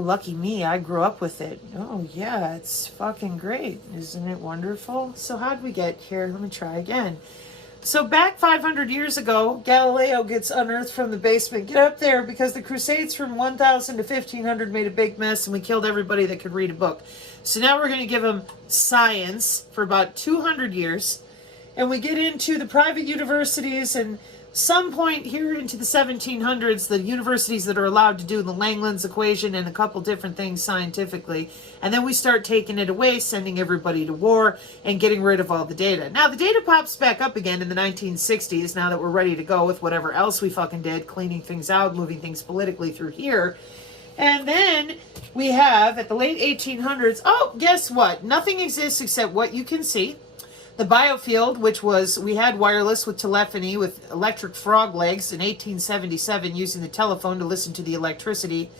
lucky me, I grew up with it. Oh, yeah, it's fucking great. Isn't it wonderful? So how'd we get here? Let me try again. So back 500 years ago, Galileo gets unearthed from the basement. Get up there, because the Crusades from 1000 to 1500 made a big mess and we killed everybody that could read a book. So now we're going to give them science for about 200 years. And we get into the private universities, and some point here into the 1700s, the universities that are allowed to do the Langland's equation and a couple different things scientifically. And then we start taking it away, sending everybody to war and getting rid of all the data. Now the data pops back up again in the 1960s, now that we're ready to go with whatever else we fucking did, cleaning things out, moving things politically through here. And then we have, at the late 1800s, oh, guess what? Nothing exists except what you can see. The Biofield, which was, we had wireless with telephony with electric frog legs in 1877, using the telephone to listen to the electricity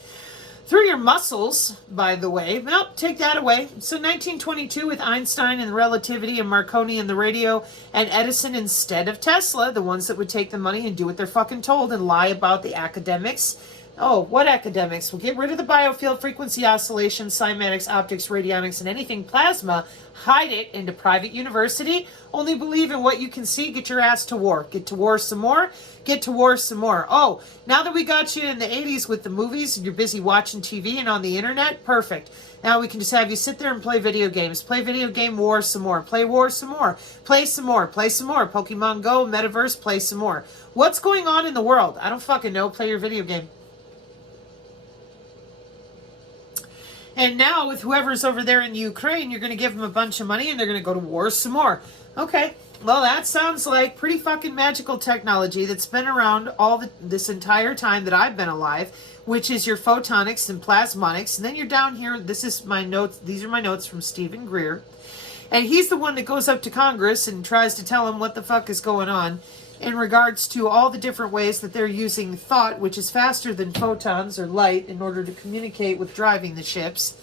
through your muscles, by the way. Nope, take that away. So 1922 with Einstein and the relativity, and Marconi and the radio, and Edison instead of Tesla, the ones that would take the money and do what they're fucking told and lie about the academics. Oh, what academics? We'll get rid of the biofield, frequency oscillation, cymatics, optics, radionics, and anything plasma. Hide it into private university. Only believe in what you can see. Get your ass to war. Get to war some more. Get to war some more. Oh, now that we got you in the 80s with the movies and you're busy watching TV and on the internet, perfect. Now we can just have you sit there and play video games. Play video game war some more. Play war some more. Play some more. Play some more. Pokemon Go, Metaverse, play some more. What's going on in the world? I don't fucking know. Play your video game. And now with whoever's over there in Ukraine, you're going to give them a bunch of money and they're going to go to war some more. Okay, well, that sounds like pretty fucking magical technology that's been around this entire time that I've been alive, which is your photonics and plasmonics. And then you're down here. This is my notes. These are my notes from Stephen Greer. And he's the one that goes up to Congress and tries to tell them what the fuck is going on in regards to all the different ways that they're using thought, which is faster than photons or light, in order to communicate with driving the ships.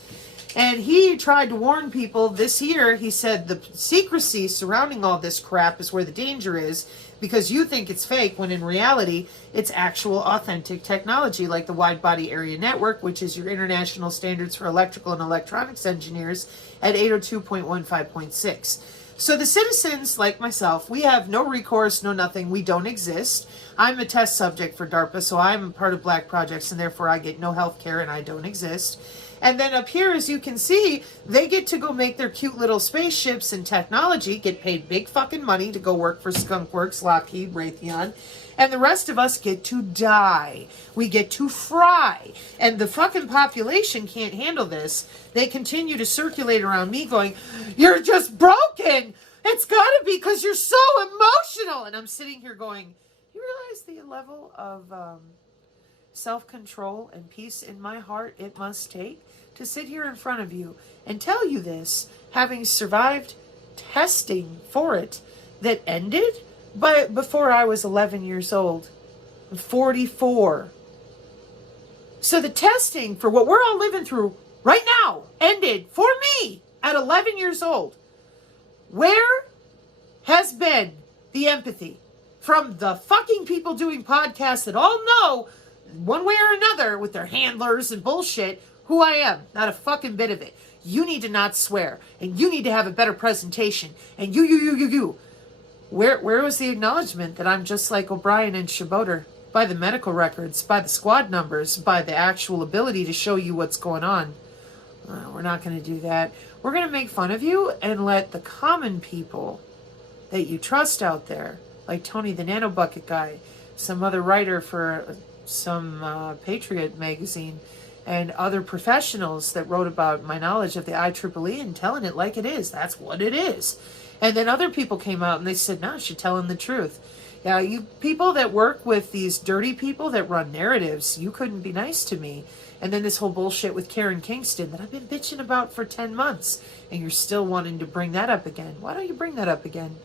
And he tried to warn people this year. He said the secrecy surrounding all this crap is where the danger is, because you think it's fake when in reality it's actual authentic technology, like the Wide Body Area Network, which is your international standards for electrical and electronics engineers at 802.15.6. So the citizens, like myself, we have no recourse, no nothing. We don't exist. I'm a test subject for DARPA, so I'm part of Black Projects, and therefore I get no health care and I don't exist. And then up here, as you can see, they get to go make their cute little spaceships and technology, get paid big fucking money to go work for Skunkworks, Lockheed, Raytheon. And the rest of us get to die. We get to fry. And the fucking population can't handle this. They continue to circulate around me going, "You're just broken. It's got to be because you're so emotional." And I'm sitting here going, you realize the level of self-control and peace in my heart it must take to sit here in front of you and tell you this, having survived testing for it that ended but before I was 11 years old. I'm 44. So the testing for what we're all living through right now ended for me at 11 years old. Where has been the empathy from the fucking people doing podcasts that all know one way or another with their handlers and bullshit who I am? Not a fucking bit of it. You need to not swear, and you need to have a better presentation, and you. Where was the acknowledgement that I'm just like O'Brien and Shaboter? By the medical records, by the squad numbers, by the actual ability to show you what's going on. We're not going to do that. We're going to make fun of you and let the common people that you trust out there, like Tony the Nano Bucket guy, some other writer for some Patriot magazine, and other professionals that wrote about my knowledge of the IEEE and telling it like it is. That's what it is. And then other people came out and they said, no, she's telling the truth. Yeah, you people that work with these dirty people that run narratives, you couldn't be nice to me. And then this whole bullshit with Karen Kingston that I've been bitching about for 10 months. And you're still wanting to bring that up again. Why don't you bring that up again?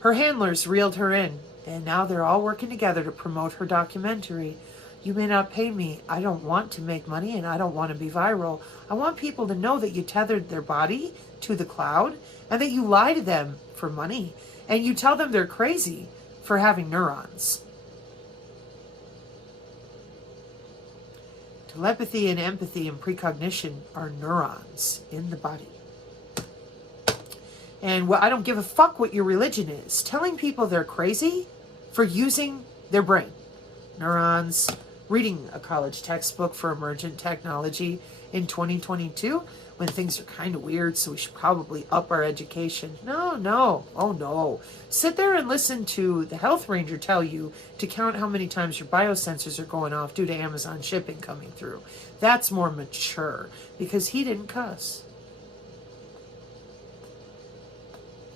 Her handlers reeled her in. And now they're all working together to promote her documentary. You may not pay me. I don't want to make money and I don't want to be viral. I want people to know that you tethered their body to the cloud and that you lie to them for money. And you tell them they're crazy for having neurons. Telepathy and empathy and precognition are neurons in the body. And I don't give a fuck what your religion is. Telling people they're crazy for using their brain. Neurons. Reading a college textbook for emergent technology in 2022 when things are kind of weird, so we should probably up our education. No. Oh, no. Sit there and listen to the health ranger tell you to count how many times your biosensors are going off due to Amazon shipping coming through. That's more mature because he didn't cuss.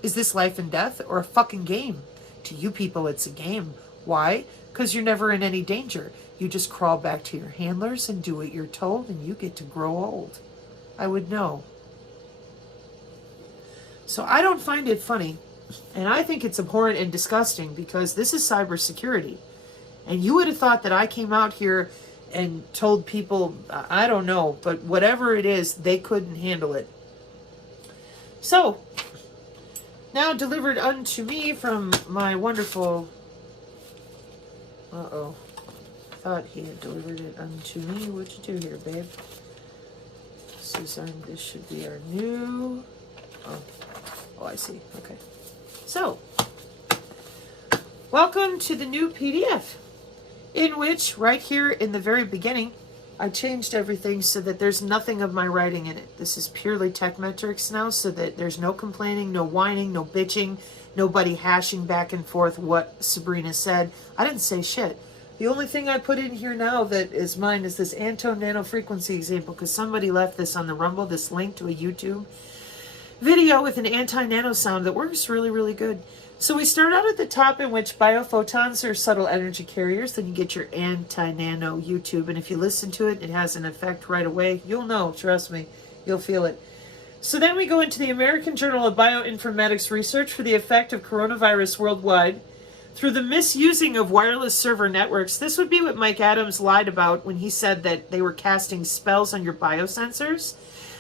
Is this life and death or a fucking game? To you people, it's a game. Why? Because you're never in any danger. You just crawl back to your handlers and do what you're told, and you get to grow old. I would know. So I don't find it funny, and I think it's abhorrent and disgusting because this is cybersecurity. And you would have thought that I came out here and told people, I don't know, but whatever it is, they couldn't handle it. So, now delivered unto me from my wonderful... Uh-oh. Thought he had delivered it unto me. What'd you do here, babe? This should be our new... Oh, I see. Okay. So, welcome to the new PDF, in which, right here in the very beginning, I changed everything so that there's nothing of my writing in it. This is purely tech metrics now, so that there's no complaining, no whining, no bitching, nobody hashing back and forth what Sabrina said. I didn't say shit. The only thing I put in here now that is mine is this Nano frequency example, because somebody left this on the Rumble, this link to a YouTube video with an anti-nano sound that works really, really good. So we start out at the top, in which biophotons are subtle energy carriers. Then you get your anti-nano YouTube, and if you listen to it, it has an effect right away. You'll know, trust me, you'll feel it. So then we go into the American Journal of Bioinformatics Research for the effect of coronavirus worldwide through the misusing of wireless server networks. This would be what Mike Adams lied about when he said that they were casting spells on your biosensors.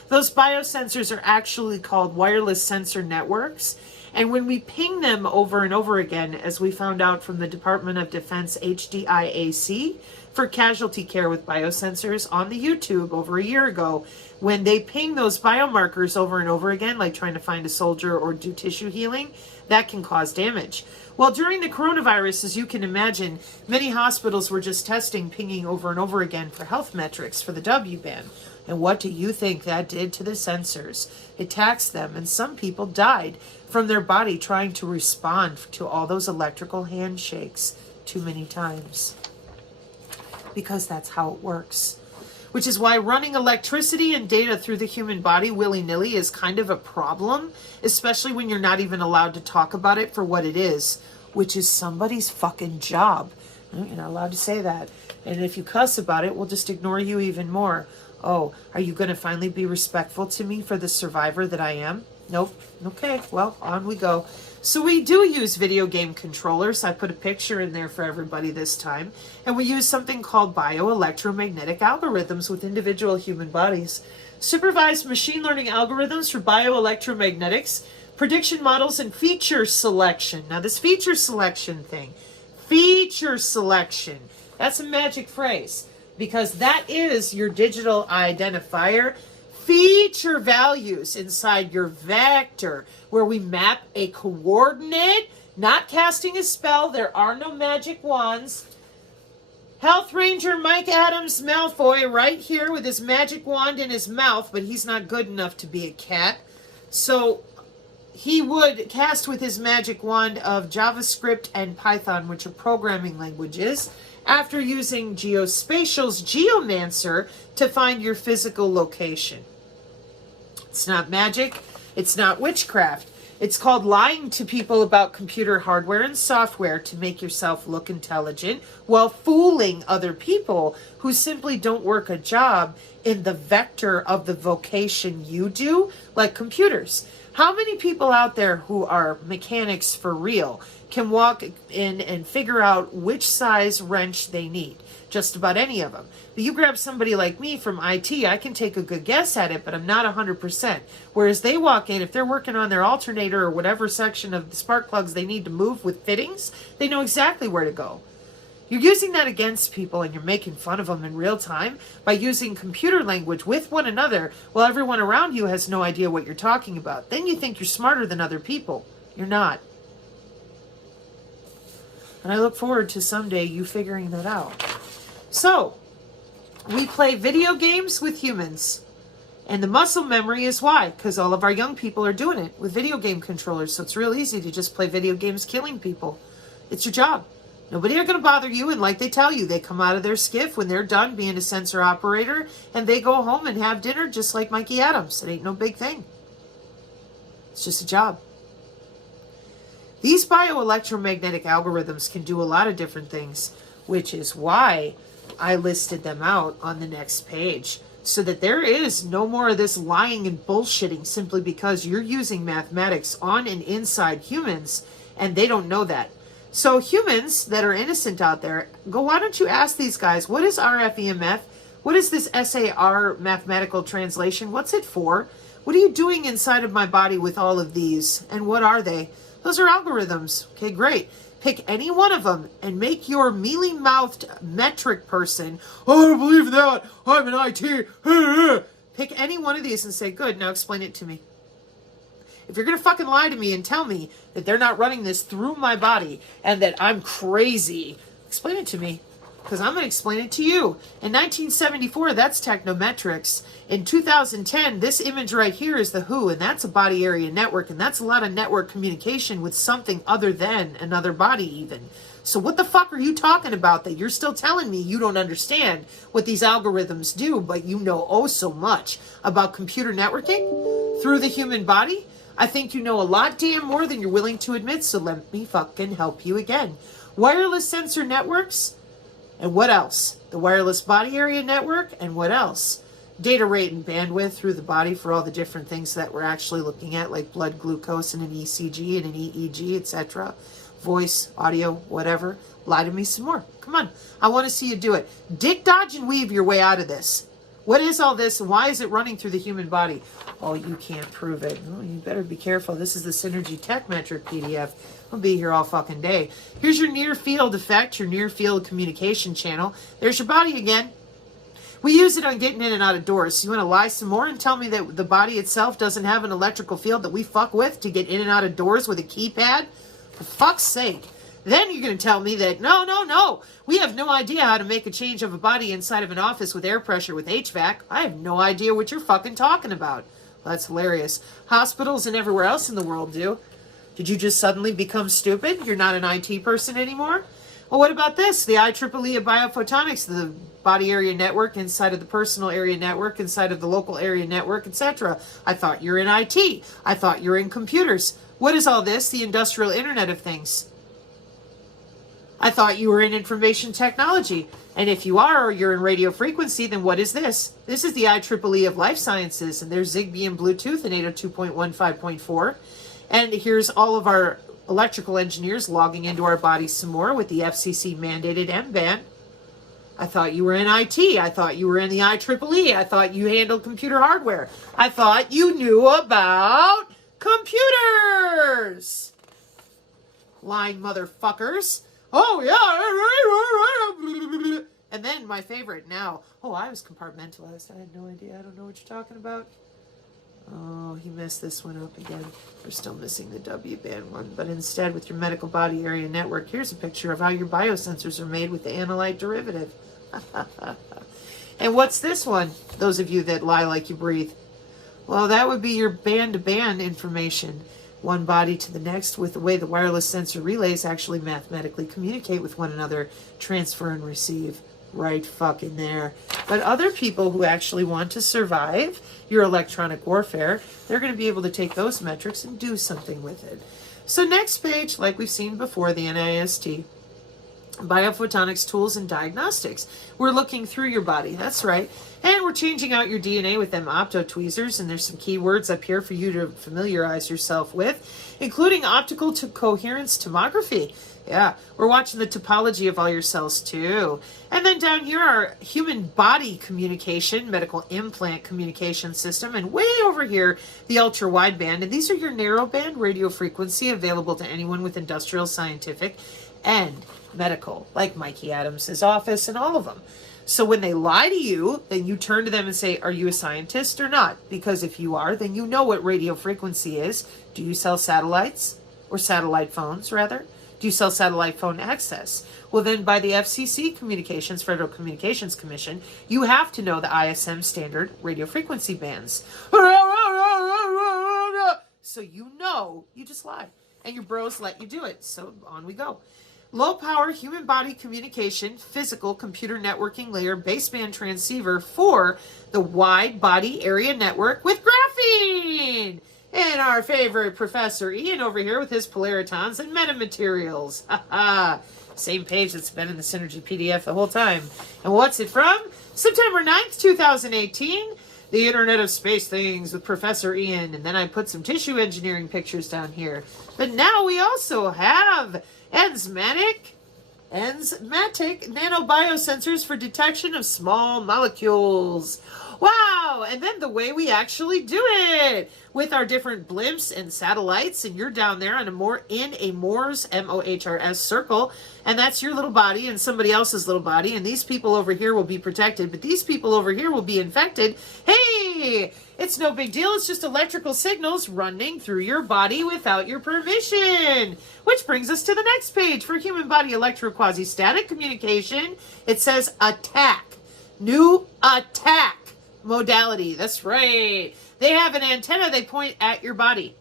Those biosensors are actually called wireless sensor networks. And when we ping them over and over again, as we found out from the Department of Defense HDIAC for casualty care with biosensors on the YouTube over a year ago, when they ping those biomarkers over and over again, like trying to find a soldier or do tissue healing, that can cause damage. Well, during the coronavirus, as you can imagine, many hospitals were just testing pinging over and over again for health metrics for the WBAN. And what do you think that did to the sensors? It taxed them, and some people died from their body trying to respond to all those electrical handshakes too many times. Because that's how it works. Which is why running electricity and data through the human body willy-nilly is kind of a problem, especially when you're not even allowed to talk about it for what it is, which is somebody's fucking job. You're not allowed to say that. And if you cuss about it, we'll just ignore you even more. Oh, are you going to finally be respectful to me for the survivor that I am? Nope. Okay, well, on we go. So we do use video game controllers. I put a picture in there for everybody this time. And we use something called bioelectromagnetic algorithms with individual human bodies. Supervised machine learning algorithms for bioelectromagnetics, prediction models, and feature selection. Now this feature selection thing, feature selection, that's a magic phrase, because that is your digital identifier. Feature values inside your vector, where we map a coordinate, not casting a spell. There are no magic wands. Health Ranger Mike Adams Malfoy right here with his magic wand in his mouth, but he's not good enough to be a cat. So he would cast with his magic wand of JavaScript and Python, which are programming languages, after using Geospatial's Geomancer to find your physical location. It's not magic. It's not witchcraft. It's called lying to people about computer hardware and software to make yourself look intelligent while fooling other people who simply don't work a job in the vector of the vocation you do, like computers. How many people out there who are mechanics for real can walk in and figure out which size wrench they need? Just about any of them. But you grab somebody like me from IT, I can take a good guess at it, but I'm not 100%. Whereas they walk in, if they're working on their alternator or whatever section of the spark plugs they need to move with fittings, they know exactly where to go. You're using that against people, and you're making fun of them in real time by using computer language with one another while everyone around you has no idea what you're talking about. Then you think you're smarter than other people. You're not. And I look forward to someday you figuring that out. So, we play video games with humans. And the muscle memory is why, because all of our young people are doing it with video game controllers. So it's real easy to just play video games killing people. It's your job. Nobody are going to bother you. And like they tell you, they come out of their skiff when they're done being a sensor operator. And they go home and have dinner just like Mikey Adams. It ain't no big thing. It's just a job. These bioelectromagnetic algorithms can do a lot of different things, which is why I listed them out on the next page. So that there is no more of this lying and bullshitting simply because you're using mathematics on and inside humans and they don't know that. So humans that are innocent out there, why don't you ask these guys, what is RFEMF? What is this SAR mathematical translation? What's it for? What are you doing inside of my body with all of these? And what are they? Those are algorithms. Okay, great. Pick any one of them and make your mealy-mouthed metric person, oh, I don't believe that, I'm an IT. Pick any one of these and say, good, now explain it to me. If you're going to fucking lie to me and tell me that they're not running this through my body and that I'm crazy, explain it to me. Because I'm going to explain it to you. In 1974, that's technometrics. In 2010, this image right here is the WHO, and that's a body area network, and that's a lot of network communication with something other than another body even. So what the fuck are you talking about that you're still telling me you don't understand what these algorithms do, but you know oh so much about computer networking through the human body? I think you know a lot damn more than you're willing to admit, so let me fucking help you again. Wireless sensor networks? And what else? The wireless body area network, and what else? Data rate and bandwidth through the body for all the different things that we're actually looking at, like blood glucose and an ECG and an EEG, etc. Voice, audio, whatever. Lie to me some more. Come on. I want to see you do it. Dick, dodge, and weave your way out of this. What is all this, and why is it running through the human body? Oh, you can't prove it. Oh, you better be careful. This is the Synergy Tech Metric PDF. I'll be here all fucking day. Here's your near field effect, your near field communication channel. There's your body again. We use it on getting in and out of doors. So you want to lie some more and tell me that the body itself doesn't have an electrical field that we fuck with to get in and out of doors with a keypad? For fuck's sake. Then you're going to tell me that, no, we have no idea how to make a change of a body inside of an office with air pressure with HVAC. I have no idea what you're fucking talking about. Well, that's hilarious. Hospitals and everywhere else in the world do. Did you just suddenly become stupid? You're not an IT person anymore? Well, what about this? The IEEE of biophotonics, the body area network inside of the personal area network, inside of the local area network, etc. I thought you were in IT. I thought you were in computers. What is all this? The industrial internet of things. I thought you were in information technology. And if you are, or you're in radio frequency, then what is this? This is the IEEE of life sciences, and there's Zigbee and Bluetooth and 802.15.4. And here's all of our electrical engineers logging into our bodies some more with the FCC mandated M-band. I thought you were in IT. I thought you were in the IEEE. I thought you handled computer hardware. I thought you knew about computers. Lying motherfuckers. Oh, yeah. And then my favorite now. Oh, I was compartmentalized. I had no idea. I don't know what you're talking about. Oh, he messed this one up again. We're still missing the WBAN one. But instead, with your medical body area network, here's a picture of how your biosensors are made with the analyte derivative. And what's this one? Those of you that lie like you breathe. Well, that would be your band-to-band information. One body to the next with the way the wireless sensor relays actually mathematically communicate with one another, transfer and receive. Right fucking there. But other people who actually want to survive your electronic warfare, they're going to be able to take those metrics and do something with it. So next page, like we've seen before, the NIST, Biophotonics Tools and Diagnostics. We're looking through your body, that's right. And we're changing out your DNA with them opto-tweezers, and there's some keywords up here for you to familiarize yourself with, including optical coherence tomography. Yeah, we're watching the topology of all your cells too. And then down here are human body communication, medical implant communication system, and way over here, the ultra wideband. And these are your narrowband radio frequency available to anyone with industrial, scientific, and medical, like Mikey Adams' office and all of them. So when they lie to you, then you turn to them and say, are you a scientist or not? Because if you are, then you know what radio frequency is. Do you sell satellites? Or satellite phones, rather? Do you sell satellite phone access? Well, then by the FCC Communications, Federal Communications Commission, you have to know the ISM standard radio frequency bands. So you know, you just lie. And your bros let you do it. So on we go. Low power human body communication, physical computer networking layer baseband transceiver for the wide body area network with graphene. And our favorite Professor Ian over here with his polaritons and metamaterials. Same page that's been in the Synergy PDF the whole time. And what's it from? September 9th, 2018. The Internet of Space Things with Professor Ian. And then I put some tissue engineering pictures down here. But now we also have enzymatic nanobiosensors for detection of small molecules. Wow! And then the way we actually do it with our different blimps and satellites, and you're down there on a Mohr's M-O-H-R-S circle, and that's your little body and somebody else's little body, and these people over here will be protected, but these people over here will be infected. Hey! It's no big deal. It's just electrical signals running through your body without your permission. Which brings us to the next page for human body electro-quasi-static communication. It says attack. New attack modality. That's right. They have an antenna they point at your body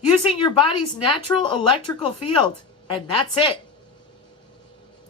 using your body's natural electrical field. And that's it.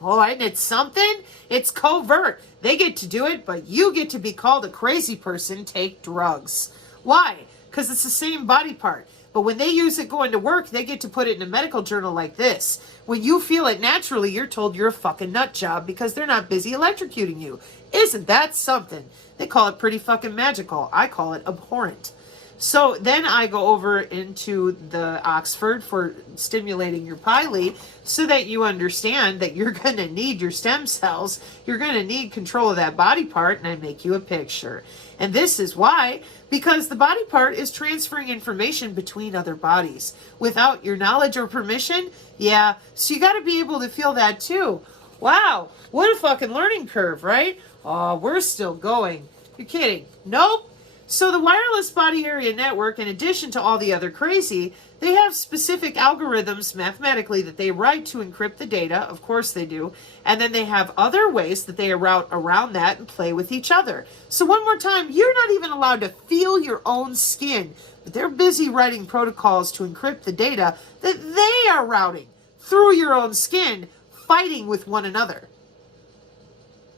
All right, and it's something. It's covert. They get to do it, but you get to be called a crazy person, take drugs. Why? Because it's the same body part. But when they use it going to work, they get to put it in a medical journal like this. When you feel it naturally, you're told you're a fucking nut job because they're not busy electrocuting you. Isn't that something? They call it pretty fucking magical. I call it abhorrent. So then I go over into the Oxford for stimulating your pili so that you understand that you're going to need your stem cells. You're going to need control of that body part, and I make you a picture. And this is why, because the body part is transferring information between other bodies without your knowledge or permission. Yeah, so you got to be able to feel that too. Wow, what a fucking learning curve, right? Oh, we're still going. You're kidding. Nope. So the wireless body area network, in addition to all the other crazy, they have specific algorithms mathematically that they write to encrypt the data. Of course they do. And then they have other ways that they route around that and play with each other. So one more time, you're not even allowed to feel your own skin. But they're busy writing protocols to encrypt the data that they are routing through your own skin, fighting with one another.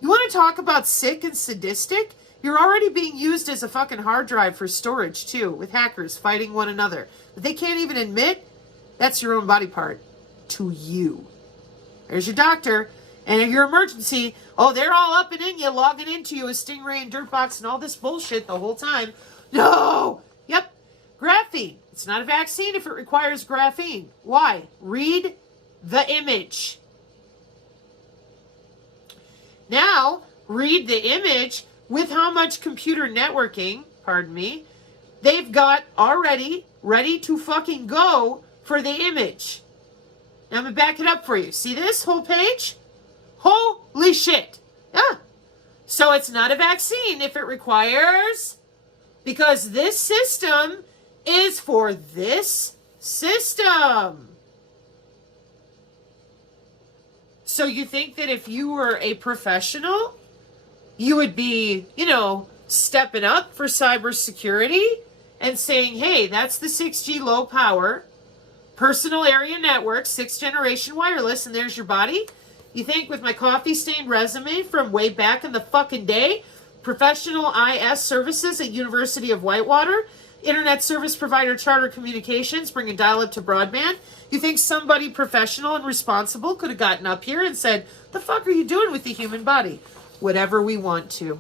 You want to talk about sick and sadistic? You're already being used as a fucking hard drive for storage, too, with hackers fighting one another. But they can't even admit that's your own body part to you. There's your doctor. And in your emergency, oh, they're all up and in you, logging into you with Stingray and Dirtbox and all this bullshit the whole time. No! Yep. Graphene. It's not a vaccine if it requires graphene. Why? Read the image. Now, read the image with how much computer networking, pardon me, they've got already ready to fucking go for the image. Now I'm going to back it up for you. See this whole page? Holy shit. Yeah. So it's not a vaccine if it requires, because this system is for this system. So you think that if you were a professional, you would be, stepping up for cybersecurity and saying, hey, that's the 6G low power, personal area network, 6th generation wireless, and there's your body? You think with my coffee stained resume from way back in the fucking day, professional IS services at University of Whitewater, internet service provider Charter Communications, bringing dial-up to broadband, you think somebody professional and responsible could have gotten up here and said, the fuck are you doing with the human body? Whatever we want to.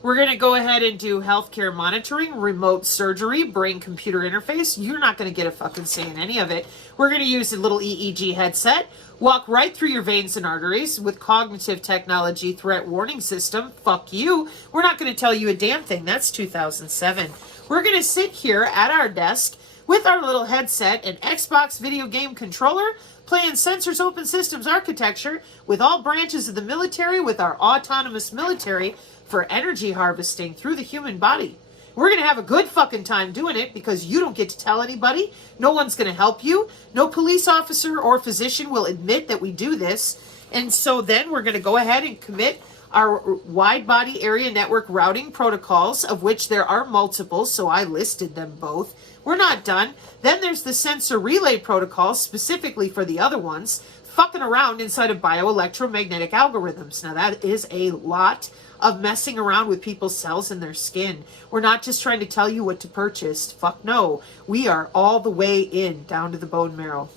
We're going to go ahead and do healthcare monitoring, remote surgery, brain-computer interface. You're not going to get a fucking say in any of it. We're going to use a little EEG headset, walk right through your veins and arteries with cognitive technology threat warning system. Fuck you. We're not going to tell you a damn thing. That's 2007. We're going to sit here at our desk With our little headset and Xbox video game controller, playing Sensors Open Systems architecture with all branches of the military with our autonomous military for energy harvesting through the human body. We're going to have a good fucking time doing it because you don't get to tell anybody. No one's going to help you. No police officer or physician will admit that we do this. And so then we're going to go ahead and commit our wide body area network routing protocols, of which there are multiple, so I listed them both. We're not done. Then there's the sensor relay protocols, specifically for the other ones, fucking around inside of bioelectromagnetic algorithms. Now that is a lot of messing around with people's cells and their skin. We're not just trying to tell you what to purchase. Fuck no. We are all the way in, down to the bone marrow.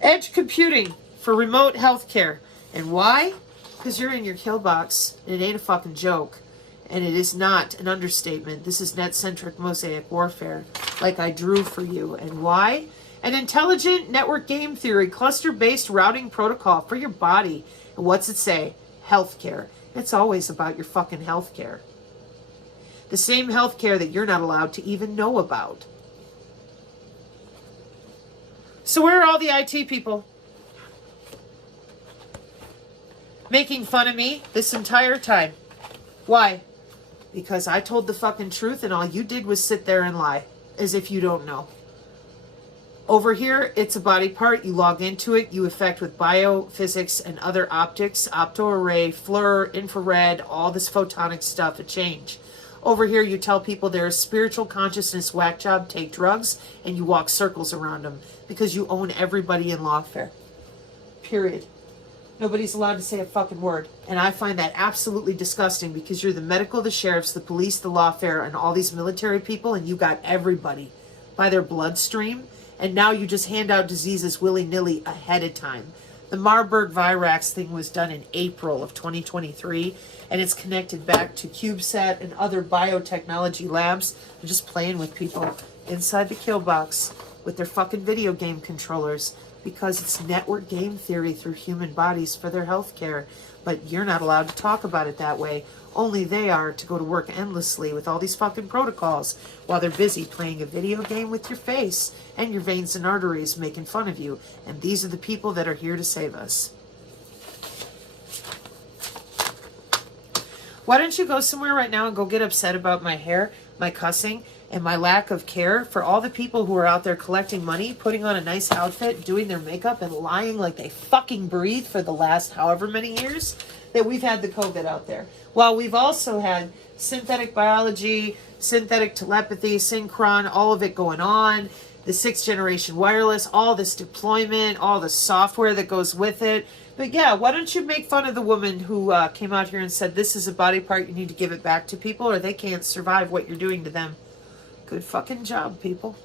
Edge computing for remote healthcare. And why? Because you're in your kill box. It ain't a fucking joke. And it is not an understatement. This is net-centric mosaic warfare, like I drew for you. And why? An intelligent network game theory, cluster-based routing protocol for your body. And what's it say? Healthcare. It's always about your fucking healthcare. The same healthcare that you're not allowed to even know about. So where are all the IT people? Making fun of me this entire time. Why? Because I told the fucking truth and all you did was sit there and lie. As if you don't know. Over here, it's a body part. You log into it. You affect with biophysics and other optics, opto-array, FLIR, infrared, all this photonic stuff, a change. Over here, you tell people they're a spiritual consciousness whack job, take drugs, and you walk circles around them because you own everybody in lawfare. Period. Nobody's allowed to say a fucking word. And I find that absolutely disgusting because you're the medical, the sheriffs, the police, the lawfare, and all these military people, and you got everybody by their bloodstream. And now you just hand out diseases willy-nilly ahead of time. The Marburg Virax thing was done in April of 2023, and it's connected back to CubeSat and other biotechnology labs. They're just playing with people inside the kill box with their fucking video game controllers because it's network game theory through human bodies for their health care. But you're not allowed to talk about it that way. Only they are to go to work endlessly with all these fucking protocols while they're busy playing a video game with your face and your veins and arteries making fun of you. And these are the people that are here to save us. Why don't you go somewhere right now and go get upset about my hair, my cussing, and my lack of care for all the people who are out there collecting money, putting on a nice outfit, doing their makeup, and lying like they fucking breathe for the last however many years that we've had the COVID out there. While we've also had synthetic biology, synthetic telepathy, synchron, all of it going on, the 6th generation wireless, all this deployment, all the software that goes with it. But yeah, why don't you make fun of the woman who came out here and said, this is a body part, you need to give it back to people or they can't survive what you're doing to them. Good fucking job, people.